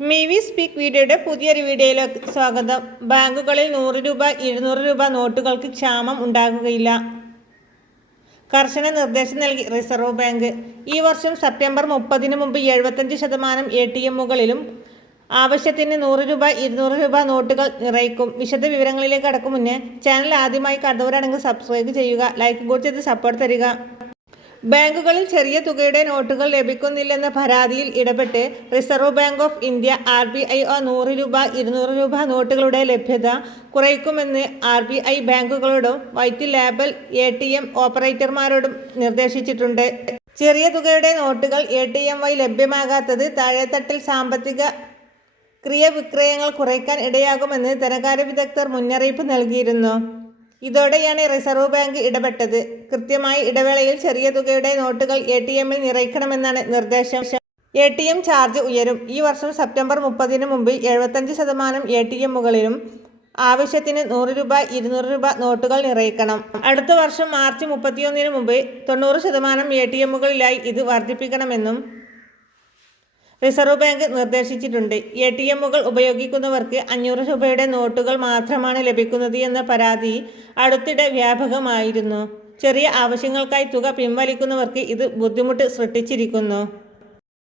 മി V speak വീഡിയോയുടെ പുതിയൊരു വീഡിയോയിലേക്ക് സ്വാഗതം. ബാങ്കുകളിൽ നൂറ് രൂപ ഇരുന്നൂറ് രൂപ നോട്ടുകൾക്ക് ക്ഷാമം ഉണ്ടാകുകയില്ല. കർശന നിർദ്ദേശം നൽകി റിസർവ് ബാങ്ക്. ഈ വർഷം സെപ്റ്റംബർ മുപ്പതിന് മുമ്പ് എഴുപത്തഞ്ച് ശതമാനം എ ടി എമ്മുകളിലും ആവശ്യത്തിന് നൂറ് രൂപ ഇരുന്നൂറ് രൂപ നോട്ടുകൾ നിറയ്ക്കും. വിശദ വിവരങ്ങളിലേക്ക് കടക്കും മുന്നേ ചാനൽ ആദ്യമായി കണ്ടവരാണെങ്കിൽ സബ്സ്ക്രൈബ് ചെയ്യുക ലൈക്ക് കൂടി ചെയ്ത് സപ്പോർട്ട് തരിക. ബാങ്കുകളിൽ ചെറിയ തുകയുടെ നോട്ടുകൾ ലഭിക്കുന്നില്ലെന്ന പരാതിയിൽ ഇടപെട്ട് reserve bank of India R B I നൂറ് രൂപ ഇരുന്നൂറ് രൂപ നോട്ടുകളുടെ ലഭ്യത കുറയ്ക്കുമെന്ന് R B I ബാങ്കുകളോടും white label A T M ഓപ്പറേറ്റർമാരോടും നിർദ്ദേശിച്ചിട്ടുണ്ട്. ചെറിയ തുകയുടെ നോട്ടുകൾ എ ടി എം വഴി ലഭ്യമാകാത്തത് താഴെത്തട്ടിൽ സാമ്പത്തിക ക്രിയവിക്രയങ്ങൾ കുറയ്ക്കാൻ ഇടയാകുമെന്ന് ധനകാര്യ വിദഗ്ധർ മുന്നറിയിപ്പ് നൽകിയിരുന്നു. ഇതോടെയാണ് റിസർവ് ബാങ്ക് ഇടപെട്ടത്. കൃത്യമായി ഇടവേളയിൽ ചെറിയ തുകയുടെ നോട്ടുകൾ എ ടി എമ്മിൽ നിറയ്ക്കണമെന്നാണ് നിർദ്ദേശം. എ ടി എം ചാർജ് ഉയരും. ഈ വർഷം സെപ്റ്റംബർ മുപ്പതിന് മുമ്പ് എഴുപത്തഞ്ച് ശതമാനം എ ടി എമ്മുകളിലും ആവശ്യത്തിന് നൂറ് രൂപ ഇരുന്നൂറ് രൂപ നോട്ടുകൾ നിറയിക്കണം. അടുത്ത വർഷം മാർച്ച് മുപ്പത്തിയൊന്നിന് മുമ്പ് തൊണ്ണൂറ് ശതമാനം എ ടി എമ്മുകളിലായി ഇത് വർദ്ധിപ്പിക്കണമെന്നും റിസർവ് ബാങ്ക് നിർദ്ദേശിച്ചിട്ടുണ്ട്. എ ടി എമ്മുകൾ ഉപയോഗിക്കുന്നവർക്ക് അഞ്ഞൂറ് രൂപയുടെ നോട്ടുകൾ മാത്രമാണ് ലഭിക്കുന്നത് എന്ന പരാതി അടുത്തിടെ വ്യാപകമായിരുന്നു. ചെറിയ ആവശ്യങ്ങൾക്കായി തുക പിൻവലിക്കുന്നവർക്ക് ഇത് ബുദ്ധിമുട്ട് സൃഷ്ടിച്ചിരിക്കുന്നു.